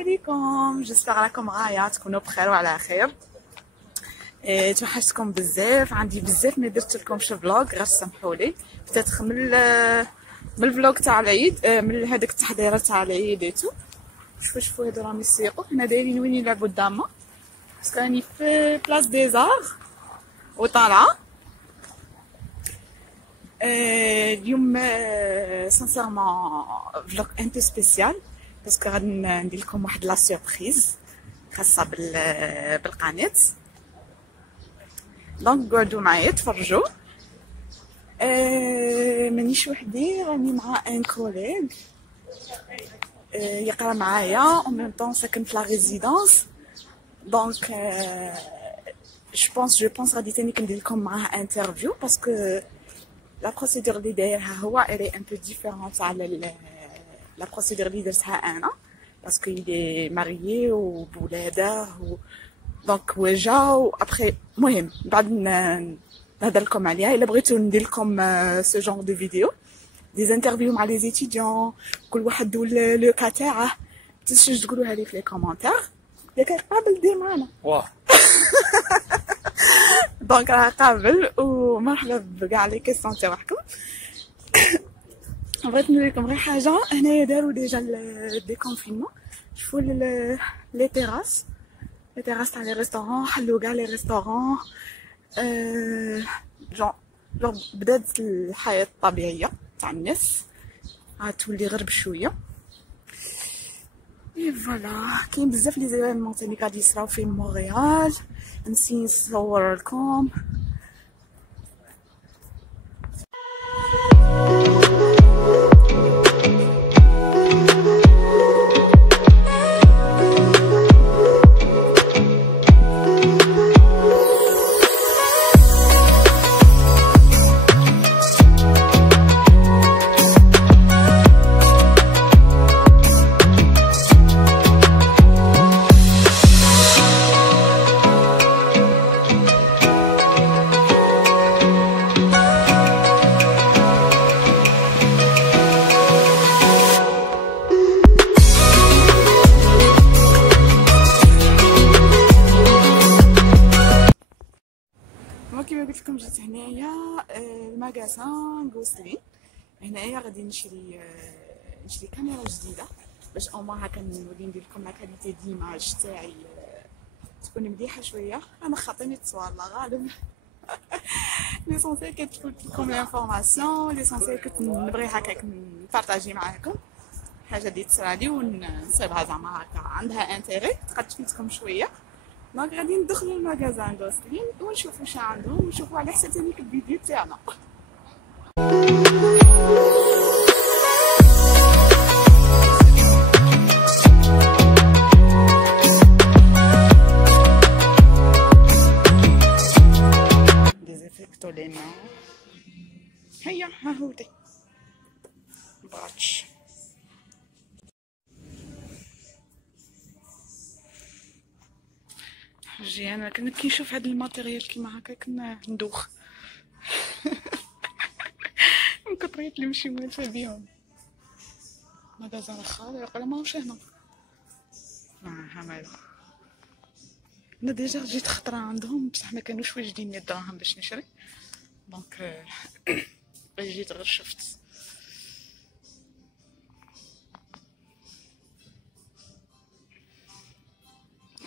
عليكم، جيسبر راكم غاية تكونوا بخير وعلى خير. توحشتكم بزاف، عندي بزاف ما درت لكمش فلوغ، غير سمحوا لي. بتاتخ من الفلوغ تاع العيد، من هذاك التحضيرات تاع العيد ايتو. شوفوا هادو راهم يسيقوا، حنا دايرين وين يلعبوا الداما، باسكو راني في بلاص ديزار وطالعه. اليوم سانسيرمون فلوغ ان بو سبيسيال، باسكو غادي ندير لكم واحد لا سوربريز خاصه بالقناه. دونك قعدوا معايا تفرجوا. مانيش وحدي، راني مع ان كوليغ يقرا معايا اون ميم طون، ساكن في لا ريزيدونس. دونك جو بونس غادي تاني كندير لكم معاه انترفيو، باسكو لا بروسيدور اللي دايرها هو الي ان بو ديفيرونت على لا بروسيدور اللي درتها انا، باسكو يلي ماريي وبولاده دونك وجا. وابخي المهم بعد نهضر لكم عليها. الا بغيتو ندير لكم سو جونغ دو فيديو، دي انترفيو مع لي زيتيديون، كل واحد لو كا تاعه، تنسوش تقولوها لي في لي كومونتير. ياك قابل دير معنا واه. دونك راه قابل، ومرحبا بكاع لي كيسيون تاعكم. بغيت نوري لكم غير حاجه. هنايا داروا ديجا دي كونفينمون، شوفوا لي تيراس تاع لي ريستورون، حلوا كاع لي ريستورون. جون بدات الحياه الطبيعيه تاع الناس، غتولي غير بشويه. اي فوالا، كاين بزاف لي زيفينمون تاني غادي يصراو في مونريال، نسيت نصور لكم. كيما قلت لكم جيت هنايا الماغازان غوسلين. هنايا غادي نشري كاميرا جديده، باش او ما هكا نولي ندير لكم لا كاليتي ديماج تاعي تكون مليحه شويه. انا خاطيني التصوير الله غالب. ليسونسيال كتفوت لكم لانفورماسيون، ليسونسيال كنت نبغي هكاك نبارطاجي معاكم حاجه اللي تصرالي ونصيبها زعما هكا عندها انتيري تقد تفيدكم شويه. دونك غادي ندخلوا الماغازان غوسلين ونشوفوا واش عندهم، ونشوفوا على حسب تاني الفيديو تاعنا. ديزينفيكتو لي مان، هيا ها هو دي باتش. جي انا كي نشوف هاد الماتيريال كيما هكا ندوخ. من كثرية اللي مشي موالفه بيهم. ماغازان خالي ولا ماهوش هنا. ها مالو. انا ديجا جيت خطره عندهم بصح ما كانوش واجدين الدراهم باش نشري، دونك جيت غير شفت.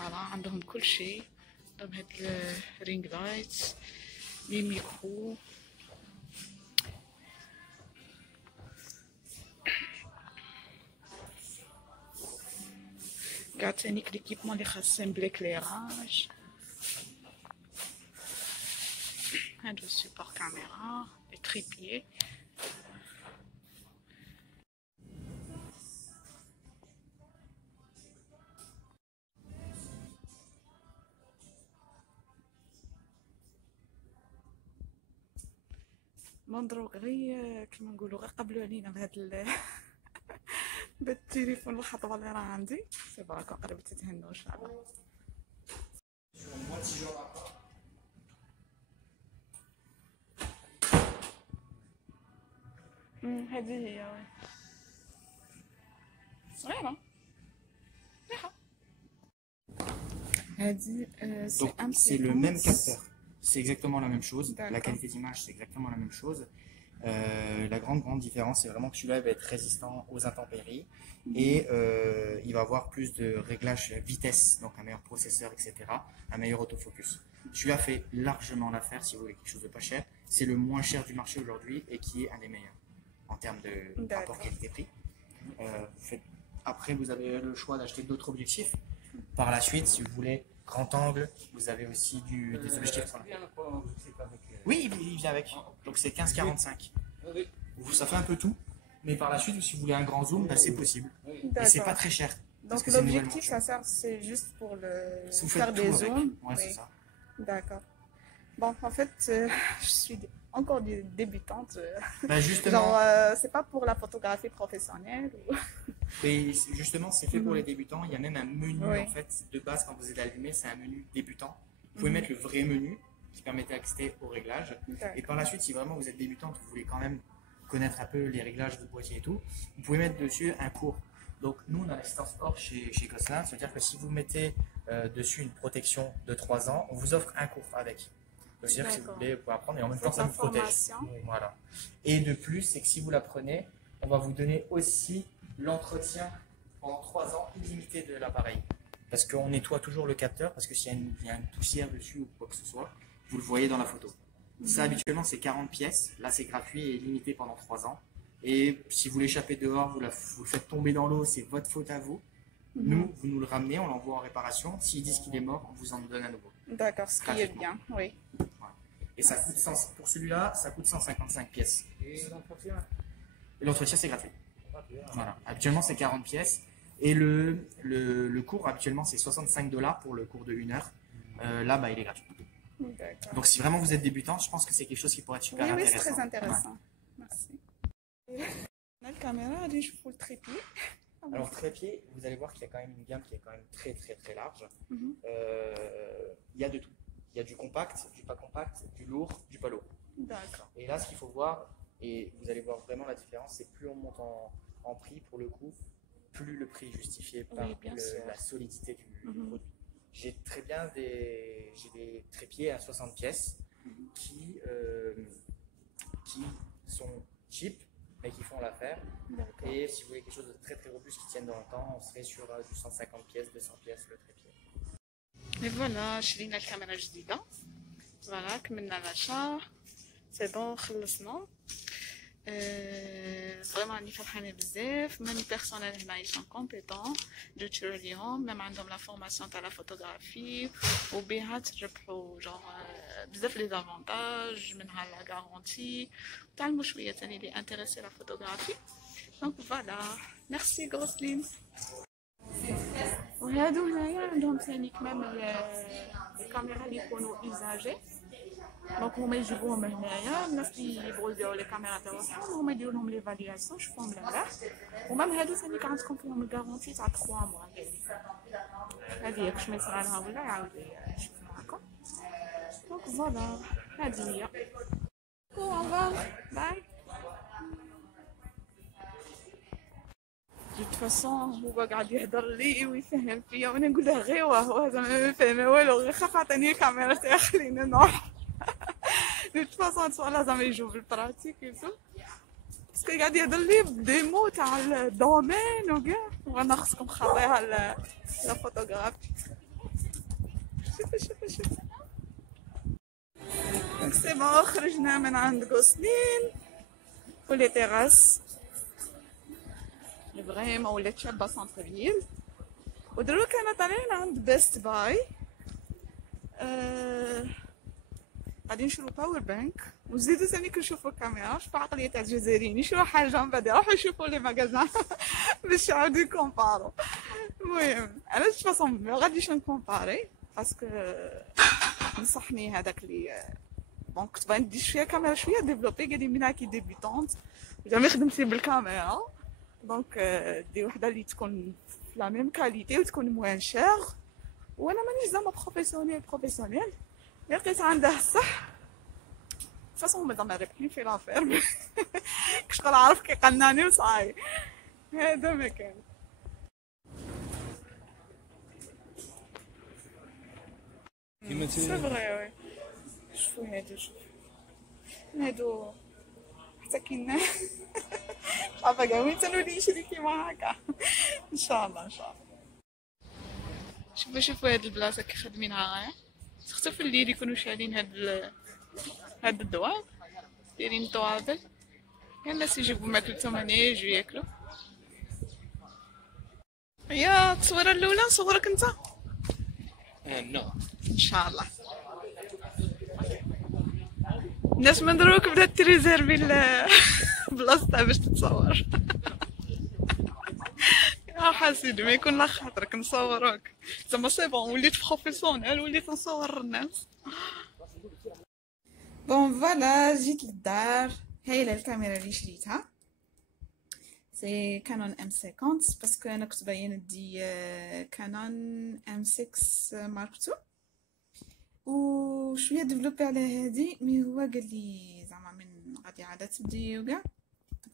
فوالا عندهم كل شيء، عندهم هاد الرينغ لايت، لي ميكرو، كاع تاني ليكيبمون لي خاصين بليكليراج. هادو سوبور كاميرا، لي تريبيي. مضروق غير كيما نقولوا، غير قبلوا علينا بهاد بالتليفون الخطوه اللي راه عندي. سي بركه قريب تتهنوا ان شاء الله. هذه هي صغيره مليحه. c'est Donc c'est le même capteur, c'est exactement la même chose, la qualité d'image c'est exactement la même chose. La grande différence c'est vraiment que celui-là va être résistant aux intempéries et il va avoir plus de réglages vitesse, donc un meilleur processeur, etc., un meilleur autofocus. Celui-là fait largement l'affaire si vous voulez quelque chose de pas cher. C'est le moins cher du marché aujourd'hui et qui est un des meilleurs en termes de rapport qualité-prix. Après, vous avez le choix d'acheter d'autres objectifs. Par la suite, si vous voulez grand angle, vous avez aussi des objectifs. Oui, il vient avec. Donc c'est 15-45. Ça fait un peu tout. Mais par la suite, si vous voulez un grand zoom, bah, c'est possible. Et c'est pas très cher. Donc l'objectif, ça sert, c'est juste pour faire des zooms. Ouais, c'est ça. D'accord. Bon, en fait, je suis encore débutante. Bah justement. Genre, c'est pas pour la photographie professionnelle. Mais justement, c'est fait pour les débutants. Il y a même un menu en fait de base quand vous êtes allumé, c'est un menu débutant. Vous pouvez mettre le vrai menu qui permet d'accéder aux réglages. Et par la suite, si vraiment vous êtes débutante, vous voulez quand même connaître un peu les réglages de boîtier et tout, vous pouvez mettre dessus un cours. Donc nous, on a l'assistance hors chez Gosselin, c'est-à-dire que si vous mettez dessus une protection de 3 ans, on vous offre un cours avec. C'est-à-dire que si vous voulez, vous pouvez apprendre et en même temps, ça vous protège. Voilà. Et de plus, c'est que si vous la prenez, on va vous donner aussi l'entretien pendant 3 ans illimité de l'appareil. Parce qu'on nettoie toujours le capteur, parce que s'il y a une poussière dessus ou quoi que ce soit, vous le voyez dans la photo. Ça, habituellement, c'est 40 pièces. Là, c'est gratuit et limité pendant 3 ans. Et si vous l'échappez dehors, vous le faites tomber dans l'eau, c'est votre faute à vous. Nous, vous nous le ramenez, on l'envoie en réparation. S'ils disent qu'il est mort, on vous en donne à nouveau. D'accord, ce qui est bien, oui. Et ça coûte pour celui-là, ça coûte 155 pièces. Et l'entretien, c'est gratuit. Voilà. Habituellement, c'est 40 pièces. Et le cours, habituellement, c'est 65$ pour le cours de 1 heure. Là, bah, il est gratuit. Donc, si vraiment vous êtes débutant, je pense que c'est quelque chose qui pourrait être super intéressant. Oui, c'est très intéressant. Merci. La caméra, je fais le trépied. Alors, trépied, vous allez voir qu'il y a quand même une gamme qui est quand même très large. Il y a de tout. Il y a du compact, du pas compact, du lourd, du pas lourd. D'accord. Et là, ce qu'il faut voir, et vous allez voir vraiment la différence, c'est plus on monte en prix pour le coup, plus le prix est justifié par la solidité du produit. J'ai des trépieds à 60 pièces qui sont cheap, mais qui font l'affaire. Et si vous voulez quelque chose de très robuste qui tienne dans le temps, on serait sur du 150 pièces, 200 pièces le trépied. Et voilà, شرينا الكاميرا جديدة. Voilà, كملنا l'achat. C'est bon, خلصنا. فريمون راني فرحانة بزاف. من البيرسونيل هنا يسون كومبيتون. جو تشيرو ليهم ميم عندهم لا فورماسيون تاع لا فوتوغرافي وبها تربحوا جونغ بزاف لي زافونتاج منها لا غارونتي تعلموا شوية تاني لي انتريسي لا فوتوغرافي. دونك فوالا ميرسي غروسلين. وهادو هنايا عندهم ثاني كمام الكاميرا اللي يكونوا ايزاجي دونك هما يجيبوهم هنايا الناس اللي يبغوا يديروا لي كاميرا تاعهم هما يديروا لهم ليفالياسيون شوفهم ملاح ومام هادو ثاني عندكم فيهم الكارونتي تاع 3 موا هادي كاش ما يصرى لها ولا يعاود يشوف معاكم دونك فوالا هادي هي باي. De toute façon هو قاعد يهضر لي ويفهم فيا وانا نقول له غير هو زعما ما فاهمه والو غير خاف عطيني الكاميرا تاعي خلينا نروح. De toute façon ان زعما يجوا بالبراتيك ويسو باسكو قاعد يهضر لي بديمو تاع الدومين وكاع وانا خصكم خاطيها لا فوتوغرافي. شوف دونك سي بون خرجنا من عند غوسلين ولي تيراس فريمون ولات شابه سونتر فيل ودروك انا طالعين عند بيست باي غادي نشرو باور بانك وزيدو ثاني كنشوفو الكاميرا في عقلية تاع الجزائريين يشرو حاجه من بعد يروحو يشوفو لي ماغازان باش يعاودو يكومبارو. المهم انا دو فاصون ما غاديش نكومباري باسكو نصحني هذاك لي بون كنت باغي ندي شويه كاميرا شويه ديفلوبي قالي منها كي ديبيتونت جامي خدمتي بالكاميرا دونك دي وحده اللي تكون في لا ميم كاليتي وتكون موان شير وانا مانيش زعما بروفيسيونيل لقيت عندها الصح فاصون هما زعما رابحين في لافير كشغل عارف كيقنعني وصاي هذا ما كان. سي فغي وي. شوفوا هادو، شوف هادو حتى كاين عارفه كاع وين تنولي نشري كيما هكا ان شاء الله ان شاء الله. شوفوا هاد البلاصه كي خادمينها غايا، سورتو في الليل يكونوا شاعلين هاد الضواب، دايرين طوابل، الناس يجيبوا ماكلتهم هنا يجوا ياكلوا. هي التصويره الاولى نصورك انت نو ان شاء الله. الناس من دروك بدات تريزيرفي بلاصتها باش تتصور. يا حسيدي ما يكون لا خاطرك نصوروك زعما سي بون، وليت بروفيسيونيل، وليت نصور الناس. بون فوالا جيت للدار، هايله الكاميرا اللي شريتها سي كانون ام 50 باسكو انا كنت باين ندي كانون ام 6 مارك 2 وشويه ديفلوبي على هادي، مي هو قال لي زعما من غادي عاد تبدي وكاع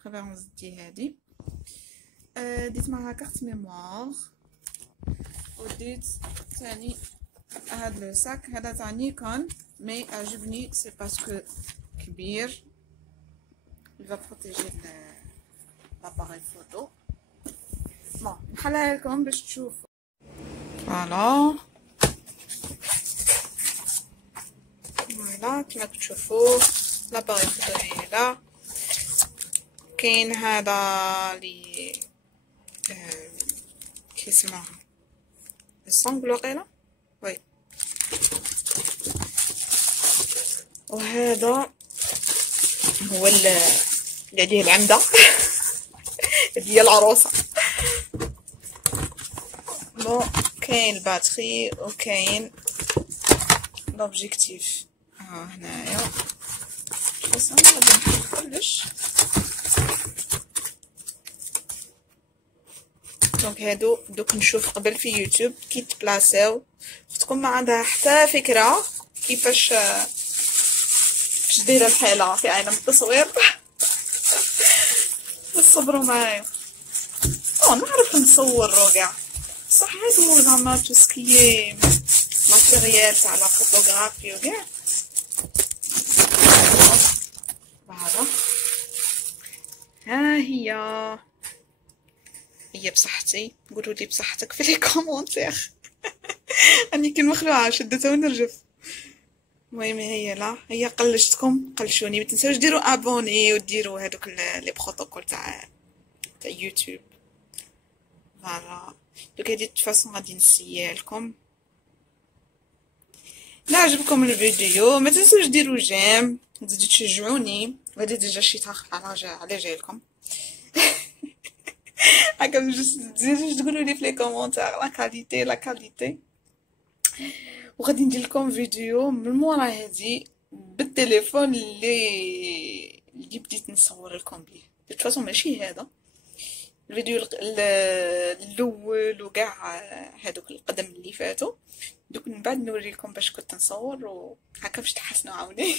بريفيرونس دي هادي. ديت معها كارت ميموار وديت ثاني هاد لو ساك، هذا تاع نيكون مي عجبني سي باسكو كبير يبقى بروتيجي لاباري فوتو. بون نحلها لكم باش تشوفوا. فوالا فوالا كيما كتشوفوا لاباري فوتو هي لا. كاين هذا لي كي اسمها الصنغلوغيلا وي، وهذا هو اللي عليه العمدة ديال العروسة. بون كاين الباتري وكاين لوبجيكتيف هنايا. بس انا غادي نحط كلش. دونك هادو دوك نشوف قبل في يوتيوب كي تبلاصاو، اختكم ما عندها حتى فكره كيفاش دايره الحاله في عالم التصوير. صبروا معايا. نعرف نصور وكاع، صح هادو زعما تو سكي ماتيريال تاع لا فوتوغرافي وكاع. فوالا ها هي بصحتي، قولوا لي بصحتك في لي كومونتير. راني كي مخلوعه شدتها ونرجف. المهم هي لا، هي قلشتكم قلشوني، ما تنساوش ديروا ابوني وديروا هذوك لي بروتوكول تاع يوتيوب. فوالا دوك هادي فاصون غادي نسيها لكم. لا عجبكم الفيديو ما تنسوش ديروا جيم، تزيدوا تشجعوني. وهادي ديجا شيتها على جايلكم. هاكا تزيدوا تقولوا لي في لي كومونتير لا كاليتي. وغادي ندير لكم فيديو من مورا هادي بالتليفون اللي بديت نصور لكم بيه. دو فاصون ماشي هذا الفيديو الاول وكاع هادوك القدم اللي فاتوا، دوك من بعد نوريكم باش كنت نصور وهكا باش تحسنوا عاوني.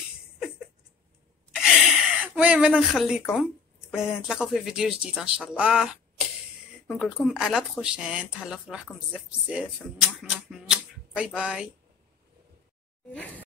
المهم انا نخليكم نتلاقاو في فيديو جديد ان شاء الله، نقول لكم على بروشين. تهلاو في روحكم بزاف بزاف. باي باي.